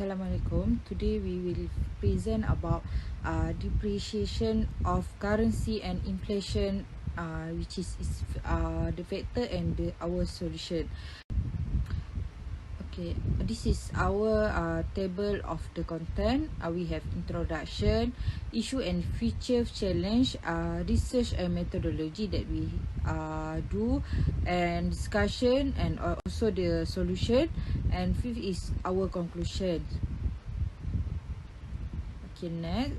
Assalamualaikum. Today we will present about depreciation of currency and inflation, which is the factor and our solution. Okay, this is our table of the content. We have introduction, issue and future challenge, research and methodology that we do, and discussion, and also the solution, and fifth is our conclusion. Okay, next.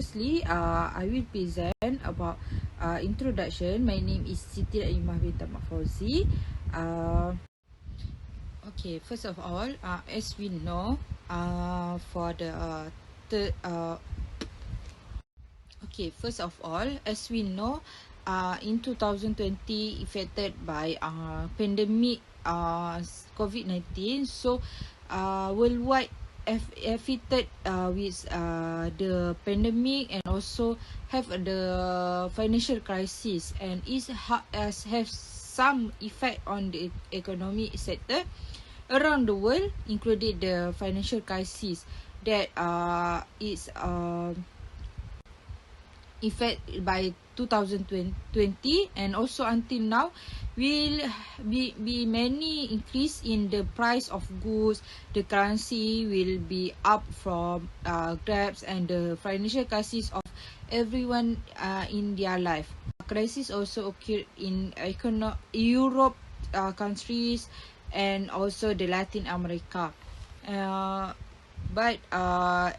Firstly, I will present about introduction. My name is Siti Raimah binti Fauzi. Okay, first of all, as we know, for the first of all, as we know, in 2020 affected by pandemic COVID-19, so worldwide affected with the pandemic, and also have the financial crisis, and it has some effect on the economic sector around the world, including the financial crisis that is effect by 2020, and also until now will be many increase in the price of goods. The currency will be up from grabs, and the financial crisis of everyone in their life. Crisis also occurred in Europe countries, and also the Latin America. But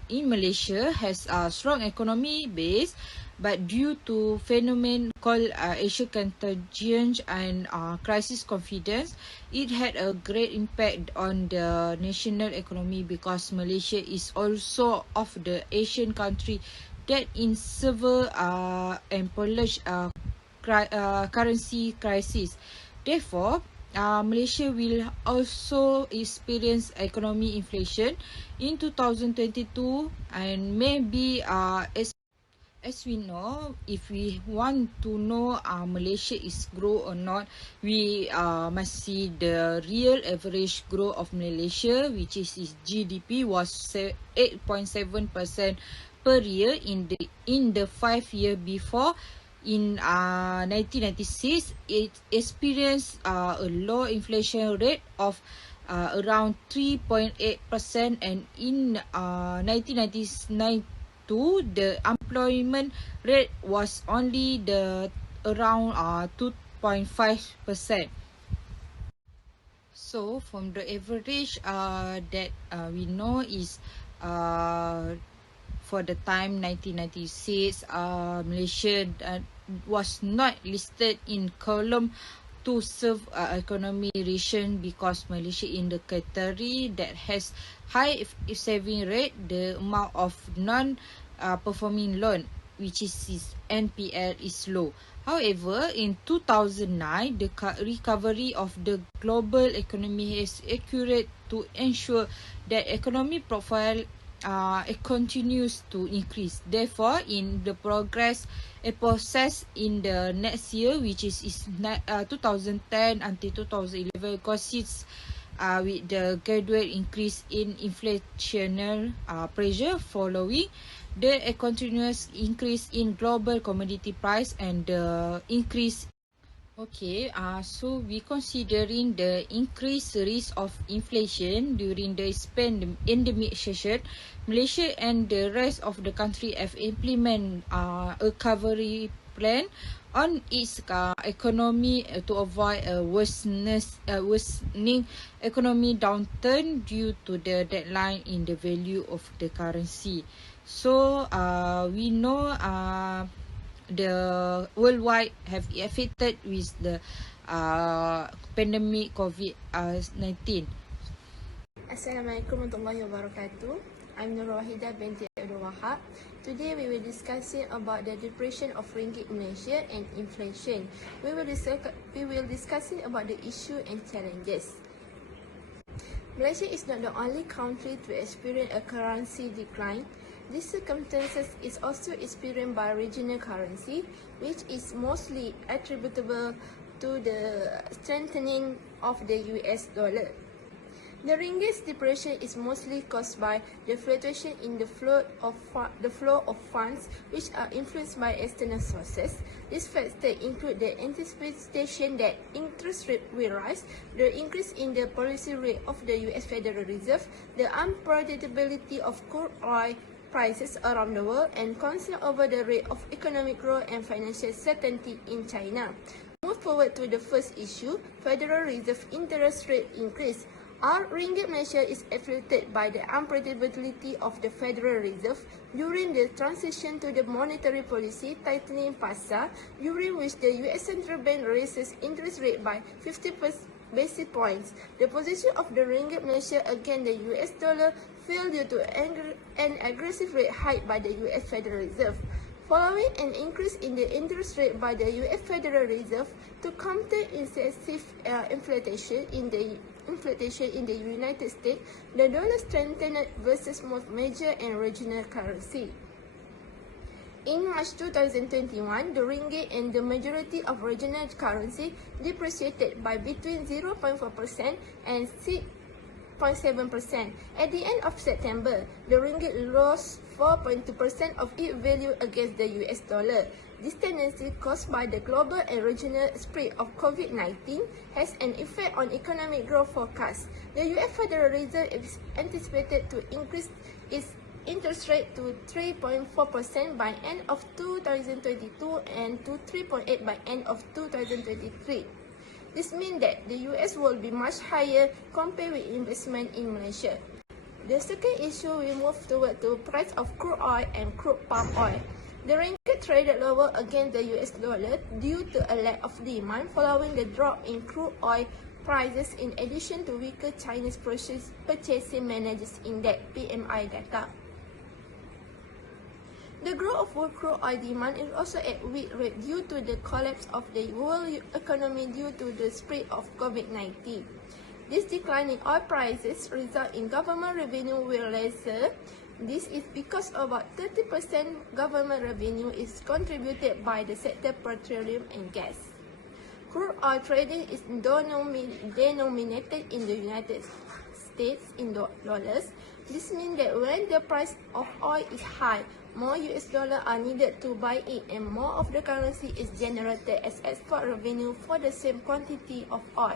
in Malaysia has a strong economy base, but due to phenomenon called Asian contagion and crisis confidence, it had a great impact on the national economy, because Malaysia is also of the Asian country that in severe and prolonged currency crisis. Therefore, Malaysia will also experience economic inflation in 2022, and maybe as we know, if we want to know Malaysia is grow or not, we must see the real average growth of Malaysia, which is its GDP was 8.7% per year in the 5 year before. In 1996, it experienced a low inflation rate of around 3.8%, and in 1999 the employment rate was only around 2.5%. So from the average that we know is for the time 1996, Malaysia was not listed in column to serve economy region, because Malaysia in the category that has high saving rate, the amount of non-performing loan, which is NPL, is low. However, in 2009, the recovery of the global economy is accurate to ensure that economic profile it continues to increase. Therefore, in the process in the next year, which is 2010 until 2011, consists with the gradual increase in inflationary pressure following the continuous increase in global commodity price and the increase. Okay, so we considering the increased risk of inflation during the endemic session, Malaysia and the rest of the country have implement a recovery plan on its economy to avoid a worsening economy downturn due to the decline in the value of the currency. So we know the worldwide have affected with the pandemic COVID-19. Assalamualaikum warahmatullahi wabarakatuh. I'm Nur Wahidah binti Abdul Wahab. Today we will discussing about the depreciation of ringgit Malaysia and inflation. We will discussing about the issue and challenges. Malaysia is not the only country to experience a currency decline. This circumstances is also experienced by regional currency, which is mostly attributable to the strengthening of the US dollar. The ringgit's depreciation is mostly caused by the fluctuation in the flow of funds, which are influenced by external sources. These factors include the anticipation that interest rate will rise, the increase in the policy rate of the US Federal Reserve, the unpredictability of crude oil prices around the world, and concern over the rate of economic growth and financial certainty in China. Move forward to the first issue, Federal Reserve interest rate increase. Our ringgit Malaysia is affected by the unpredictability of the Federal Reserve during the transition to the monetary policy tightening pasar, during which the US Central Bank raises interest rate by 50 basis points. The position of the ringgit Malaysia against the US dollar fell due to an aggressive rate hike by the US Federal Reserve. Following an increase in the interest rate by the US Federal Reserve to counter excessive inflation in the United States, the dollar strengthened versus most major and regional currency. In March 2021, the ringgit and the majority of regional currency depreciated by between 0.4% and 6.7%. At the end of September, the ringgit lost 4.2% of its value against the US dollar. This tendency, caused by the global and regional spread of COVID-19, has an effect on economic growth forecasts. The US Federal Reserve is anticipated to increase its interest rate to 3.4% by end of 2022 and to 3.8% by end of 2023. This means that the US will be much higher compared with investment in Malaysia. The second issue we move toward the price of crude oil and crude palm oil. The ringgit traded lower against the US dollar due to a lack of demand following the drop in crude oil prices, in addition to weaker Chinese Purchasing Managers Index (PMI) data. The growth of world crude oil demand is also at weak rate due to the collapse of the world economy due to the spread of COVID-19. This decline in oil prices result in government revenue will lesser. This is because about 30% government revenue is contributed by the sector petroleum and gas. Crude oil trading is denominated in the United States in dollars. This means that when the price of oil is high, more US dollars are needed to buy it, and more of the currency is generated as export revenue for the same quantity of oil.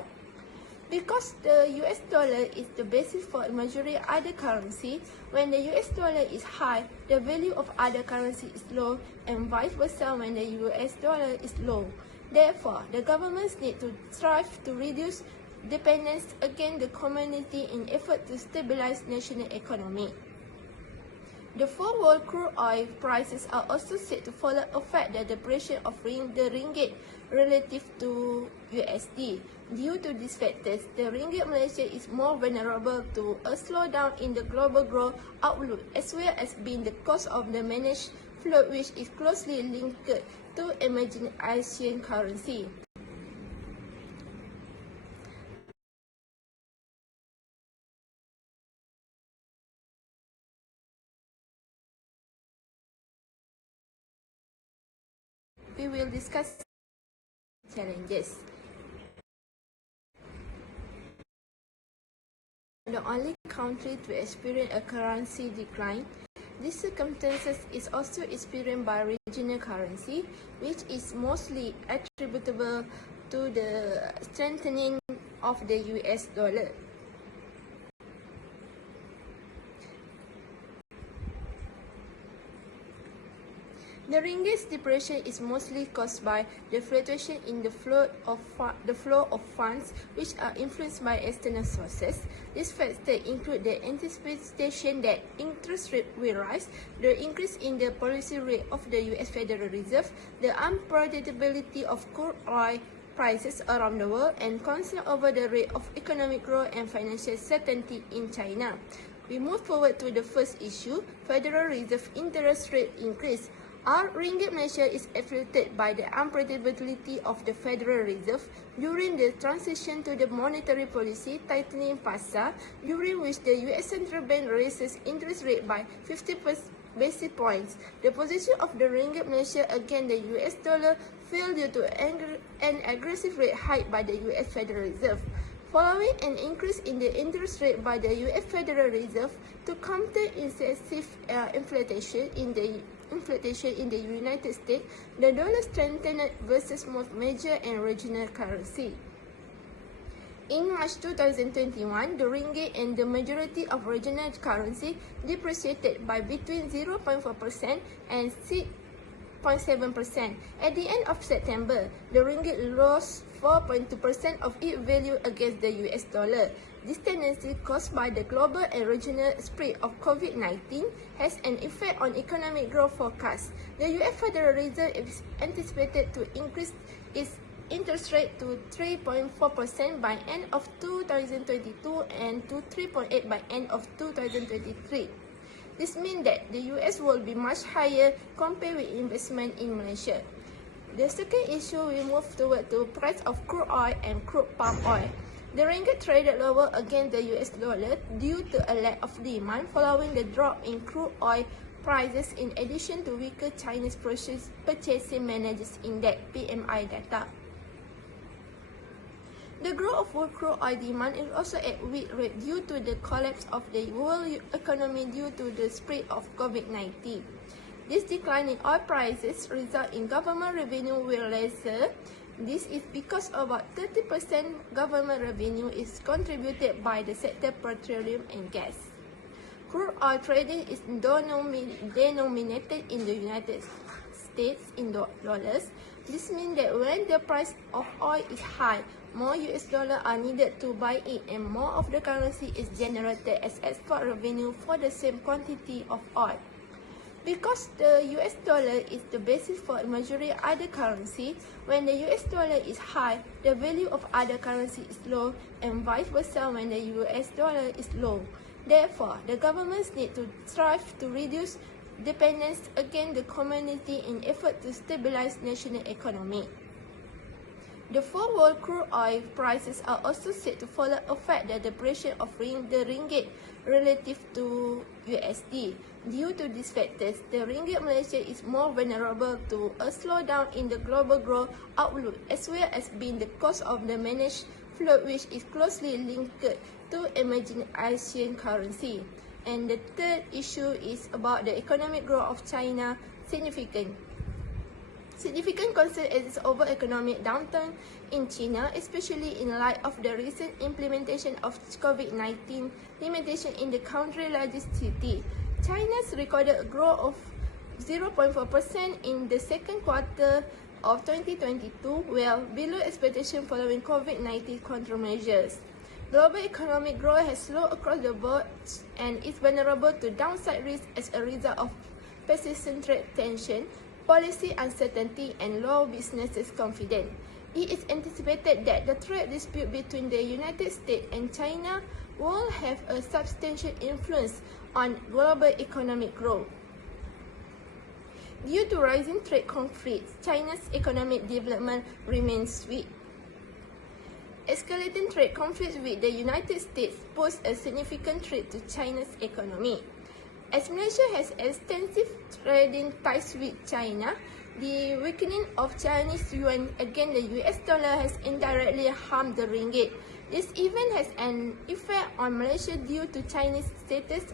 Because the US dollar is the basis for a majority other currency, when the US dollar is high, the value of other currency is low, and vice versa when the US dollar is low. Therefore, the governments need to strive to reduce dependence against the community in effort to stabilize national economy. The forward crude oil prices are also said to further affect the depreciation of the ringgit relative to USD. Due to these factors, the ringgit Malaysia is more vulnerable to a slowdown in the global growth outlook, as well as being the cost of the managed float, which is closely linked to emerging Asian currency. We will discuss challenges. The only country to experience a currency decline. This circumstances is also experienced by regional currency, which is mostly attributable to the strengthening of the US dollar. The ringgit's depreciation is mostly caused by the fluctuation in the flow of funds, which are influenced by external sources. These factors include the anticipation that interest rate will rise, the increase in the policy rate of the US Federal Reserve, the unpredictability of crude oil prices around the world, and concern over the rate of economic growth and financial certainty in China. We move forward to the first issue, Federal Reserve interest rate increase. Our ringgit Malaysia is affected by the unpredictability of the Federal Reserve during the transition to the monetary policy tightening pasar, during which the US Central Bank raises interest rate by 50 basis points. The position of the ringgit Malaysia against the US dollar fell due to an aggressive rate hike by the U.S. Federal Reserve. Following an increase in the interest rate by the U.S. Federal Reserve to counter excessive inflation in the United States, the dollar strengthened versus most major and regional currency. In March 2021, the ringgit and the majority of regional currency depreciated by between 0.4% and 6.7%. At the end of September, the ringgit lost 4.2% of its value against the US dollar. This tendency caused by the global and regional spread of COVID-19 has an effect on economic growth forecasts. The US Federal Reserve is anticipated to increase its interest rate to 3.4% by end of 2022 and to 3.8% by end of 2023. This means that the US will be much higher compared with investment in Malaysia. The second issue we move toward the price of crude oil and crude palm oil. The ringgit traded lower against the US dollar due to a lack of demand following the drop in crude oil prices in addition to weaker Chinese Purchasing Managers Index (PMI) data. The growth of world crude oil demand is also at weak rate due to the collapse of the world economy due to the spread of COVID-19. This decline in oil prices result in government revenue will lesser. This is because about 30% government revenue is contributed by the sector petroleum and gas. Crude oil trading is denominated in the United States in dollars. This means that when the price of oil is high, more US dollars are needed to buy it and more of the currency is generated as export revenue for the same quantity of oil. Because the US dollar is the basis for majority other currency, when the US dollar is high, the value of other currency is low and vice versa when the US dollar is low. Therefore, the governments need to strive to reduce dependence against the community in effort to stabilize national economy. The forward crude oil prices are also said to further affect the depreciation of the ringgit relative to USD. Due to these factors, the ringgit Malaysia is more vulnerable to a slowdown in the global growth outlook, as well as being the cost of the managed float, which is closely linked to emerging Asian currency. And the third issue is about the economic growth of China significant concern exists over economic downturn in China, especially in light of the recent implementation of COVID-19 limitation in the country's largest city. China's recorded a growth of 0.4% in the second quarter of 2022, well below expectation following COVID-19 countermeasures. Global economic growth has slowed across the board and is vulnerable to downside risk as a result of persistent trade tension, policy uncertainty, and low business confidence. It is anticipated that the trade dispute between the United States and China will have a substantial influence on global economic growth. Due to rising trade conflicts, China's economic development remains weak. Escalating trade conflicts with the United States pose a significant threat to China's economy. As Malaysia has extensive trading ties with China, the weakening of Chinese yuan against the US dollar has indirectly harmed the ringgit. This event has an effect on Malaysia due to Chinese status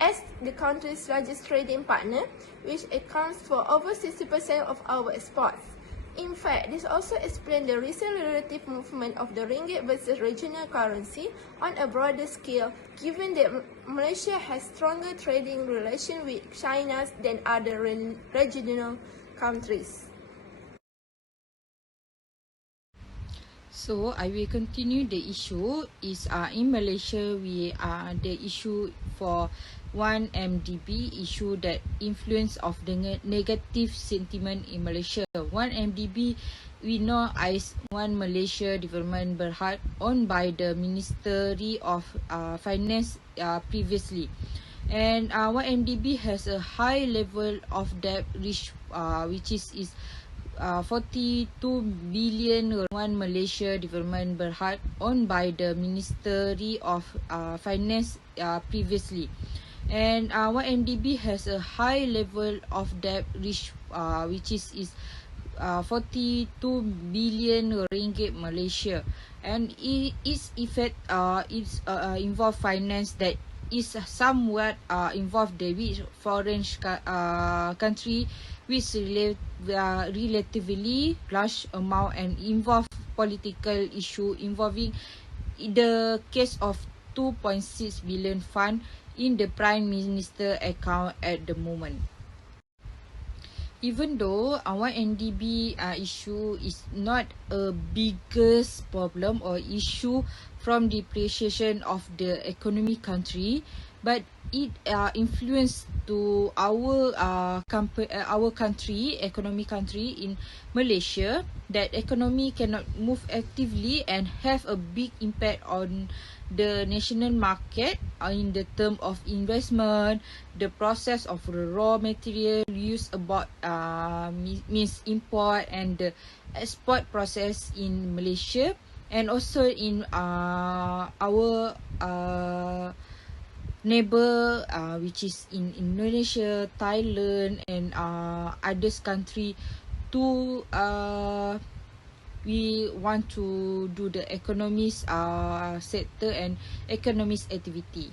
as the country's largest trading partner, which accounts for over 60% of our exports. In fact, this also explains the recent relative movement of the ringgit versus regional currency on a broader scale, given that Malaysia has stronger trading relations with China than other regional countries. So I will continue the issue is in Malaysia we the issue for 1MDB issue that influence of the negative sentiment in Malaysia. 1MDB we know as One Malaysia Development Berhad, owned by the Ministry of Finance previously. And 1MDB has a high level of debt which is 42 billion. 1 Malaysia Development Berhad, owned by the Ministry of Finance previously. And 1MDB has a high level of debt which is 42 billion. 1 Malaysia Development Berhad, owned by the Ministry of Finance previously. And 1MDB has a high level of debt which is 42 billion ringgit Malaysia, and its effect involve finance that is somewhat involved the which foreign country which relatively large amount and involve political issue involving the case of 2.6 billion fund in the Prime Minister account at the moment. Even though our NDB issue is not a biggest problem or issue from depreciation of the economy country, but it influence to our country, economy country in Malaysia, that economy cannot move actively and have a big impact on the national market in the term of investment, the process of the raw material used about means import and the export process in Malaysia, and also in our neighbor which is in Indonesia, Thailand, and others country to we want to do the economics sector and economics activity.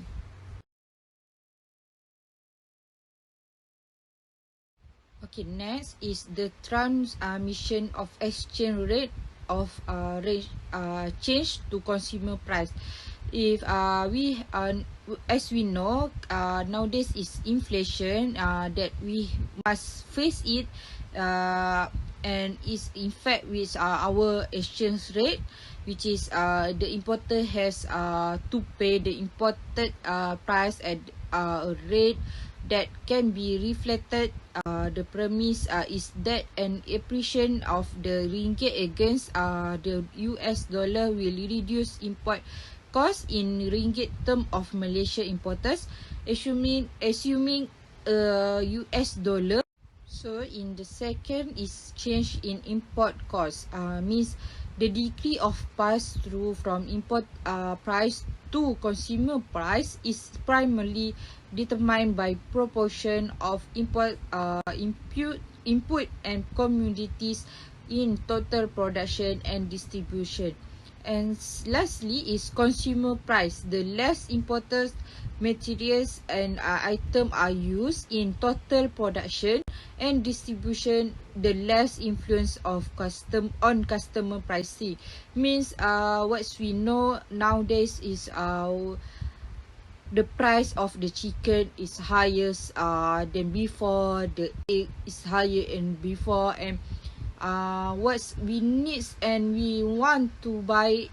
Okay, next is the transmission of exchange rate of change to consumer price. If we as we know, nowadays is inflation that we must face it, and is in fact with our exchange rate, which is the importer has to pay the imported price at a rate that can be reflected. The premise is that an appreciation of the ringgit against the US dollar will reduce import cost in ringgit term of Malaysia importers, assuming US dollar. So in the second is change in import cost, means the degree of pass through from import price to consumer price is primarily determined by proportion of input and commodities in total production and distribution. And lastly is consumer price. The less imported materials and item are used in total production and distribution, the less influence of customer pricing. Means what we know nowadays is the price of the chicken is highest than before, the egg is higher than before, and what we need and we want to buy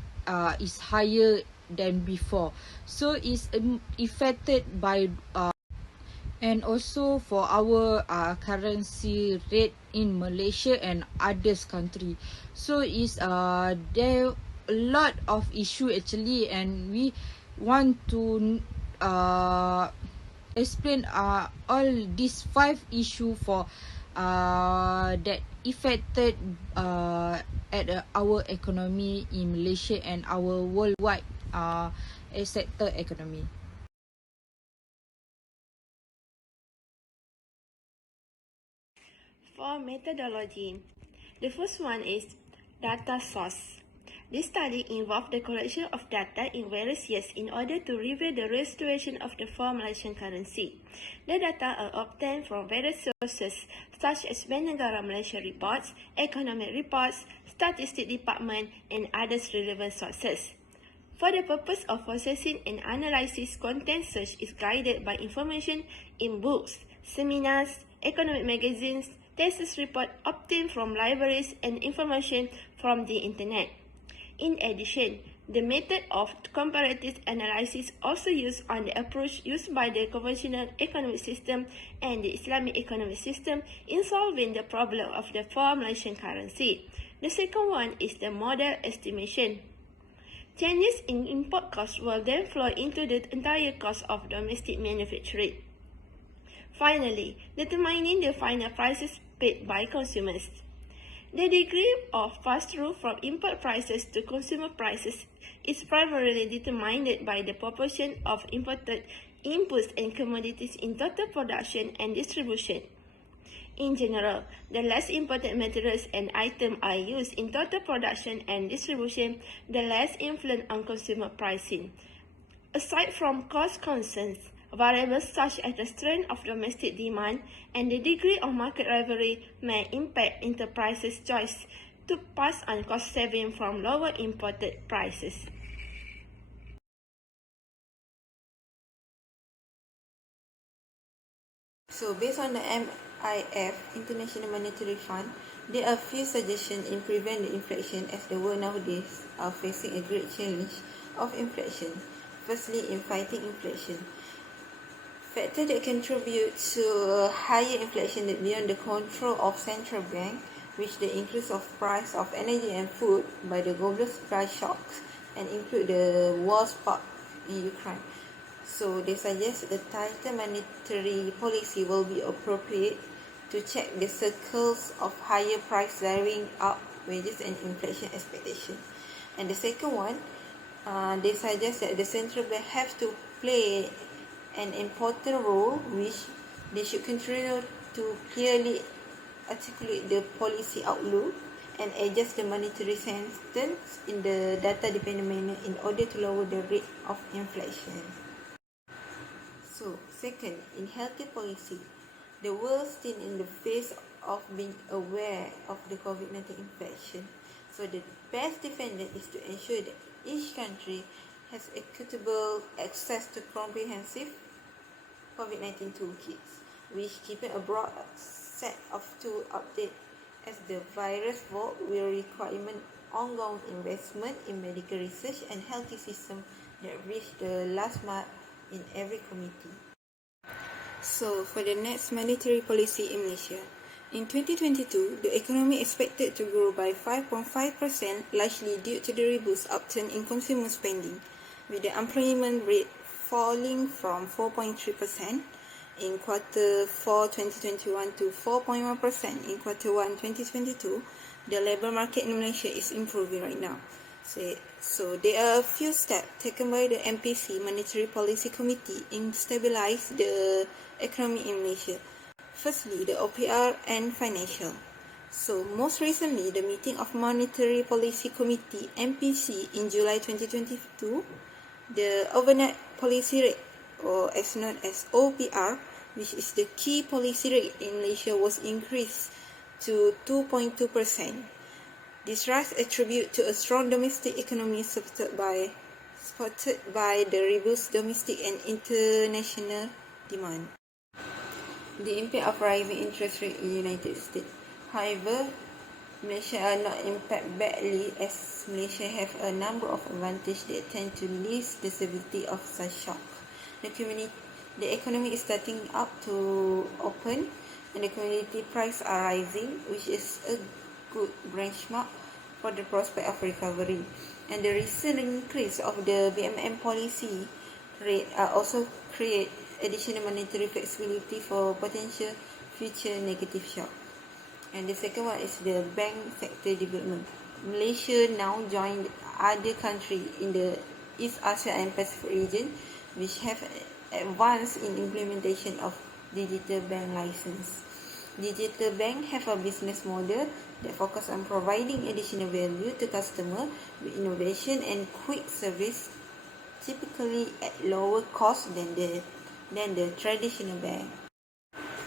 is higher than before. So it's affected by and also for our currency rate in Malaysia and others country. So is there a lot of issue actually, and we want to explain all these 5 issue for that affected at our economy in Malaysia and our worldwide sector economy. For methodology, the first one is data source. This study involved the collection of data in various years in order to review the restoration of the foreign Malaysian currency. The data are obtained from various sources such as Bank Negara Malaysia reports, economic reports, Statistics Department, and other relevant sources. For the purpose of processing and analysis, content search is guided by information in books, seminars, economic magazines, thesis report obtained from libraries, and information from the internet. In addition, the method of comparative analysis also used on the approach used by the conventional economic system and the Islamic economic system in solving the problem of the foreign Malaysian currency. The second one is the model estimation. Changes in import costs will then flow into the entire cost of domestic manufacturing. Finally, determining the final prices paid by consumers. The degree of pass-through from import prices to consumer prices is primarily determined by the proportion of imported inputs and commodities in total production and distribution. In general, the less important materials and items are used in total production and distribution, the less influence on consumer pricing. Aside from cost concerns, variables such as the strength of domestic demand and the degree of market rivalry may impact enterprises' choice to pass on cost saving from lower imported prices. So based on the MIF, International Monetary Fund, there are few suggestions in prevent the inflation as the world nowadays are facing a great challenge of inflation. Firstly, in fighting inflation, factors that contribute to a higher inflation that beyond the control of central bank, which the increase of price of energy and food by the global supply shocks and include the war sparked in Ukraine. So they suggest the tighter monetary policy will be appropriate to check the circles of higher price driving up wages and inflation expectation. And the second one, they suggest that the central bank have to play an important role which they should continue to clearly articulate the policy outlook and adjust the monetary sentence in the data-dependent manner in order to lower the rate of inflation. So, second, in healthcare policy, the world still in the face of being aware of the COVID-19 infection. So, the best defense is to ensure that each country has equitable access to comprehensive COVID-19 toolkits, which keeping a broad set of tool update as the virus world will require ongoing investment in medical research and healthy system that reach the last mile in every community. So, for the next monetary policy in Malaysia, in 2022, the economy expected to grow by 5.5%, largely due to the robust upturn in consumer spending, with the unemployment rate falling from 4.3% in quarter 4 2021 to 4.1% in quarter 1 2022. The labour market in Malaysia is improving right now. So there are a few steps taken by the MPC Monetary Policy Committee in stabilize the economy in Malaysia. Firstly, the OPR and financial. So most recently, the meeting of Monetary Policy Committee MPC in July 2022, the overnight policy rate, or as known as OPR, which is the key policy rate in Malaysia, was increased to 2.2%. This rise attributed to a strong domestic economy supported by the robust domestic and international demand. The impact of rising interest rate in the United States. However, Malaysia are not impacted badly as Malaysia have a number of advantages that tend to ease the severity of such shock. The economy is starting up to open and the commodity prices are rising, which is a good benchmark for the prospect of recovery. And the recent increase of the BMM policy rate also create additional monetary flexibility for potential future negative shock. And the second one is the bank sector development. Malaysia now joined other countries in the East Asia and Pacific region which have advanced in implementation of digital bank license. Digital bank have a business model that focus on providing additional value to customer with innovation and quick service, typically at lower cost than the traditional bank.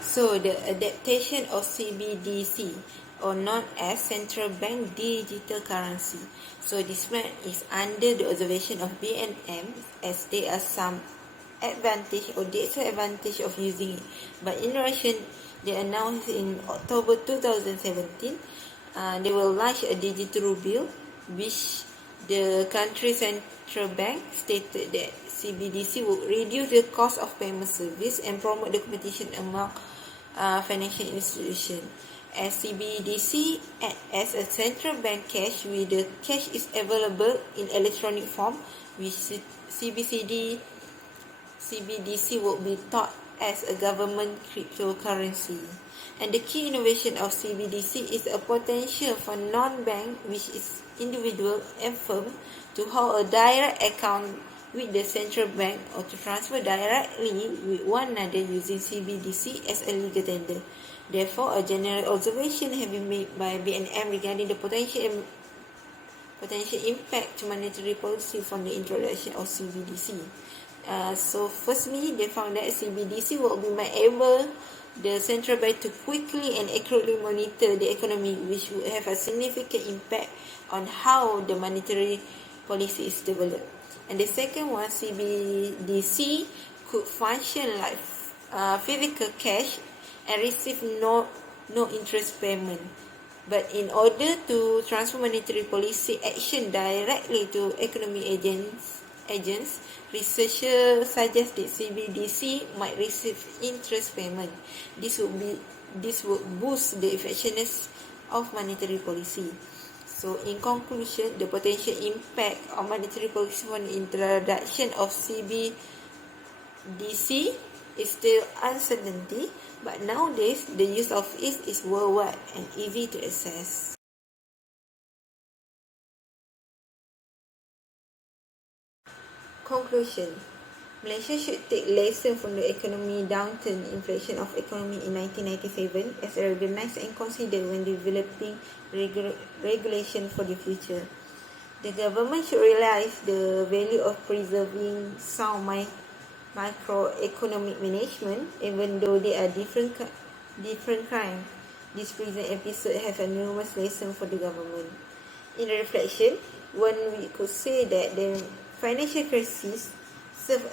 So the adaptation of CBDC, or known as Central Bank Digital Currency. So this plan is under the observation of BNM as there are some advantage or disadvantage of using it. But in Russian, they announced in October 2017, they will launch a digital ruble, which the country central bank stated that CBDC will reduce the cost of payment service and promote the competition among financial institutions. As CBDC as a central bank cash, where the cash is available in electronic form, which CBDC will be taught as a government cryptocurrency. And the key innovation of CBDC is a potential for non-bank, which is individual and firm, to hold a direct account with the central bank or to transfer directly with one another using CBDC as a legal tender. Therefore, a general observation has been made by BNM regarding the potential impact to monetary policy from the introduction of CBDC. So firstly, they found that CBDC will be enable the central bank to quickly and accurately monitor the economy, which would have a significant impact on how the monetary policy is developed. And the second one, CBDC could function like physical cash and receive no interest payment. But in order to transfer monetary policy action directly to economy agents, researchers suggest that CBDC might receive interest payment. This would boost the effectiveness of monetary policy. So in conclusion, the potential impact of monetary policy from the introduction of CBDC is still uncertainty, but nowadays the use of it is worldwide and easy to access. Conclusion: Malaysia should take lesson from the economy downturn inflation of economy in 1997 as a recognized and considered when developing regulation for the future. The government should realize the value of preserving sound microeconomic management, even though they are different crime. This present episode has a numerous lesson for the government. In reflection, one we could say that the financial crisis serve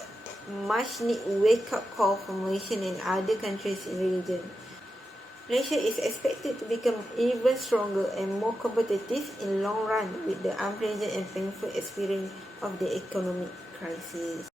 much need wake-up call for Malaysia and other countries in the region. Malaysia is expected to become even stronger and more competitive in long run with the unpleasant and painful experience of the economic crisis.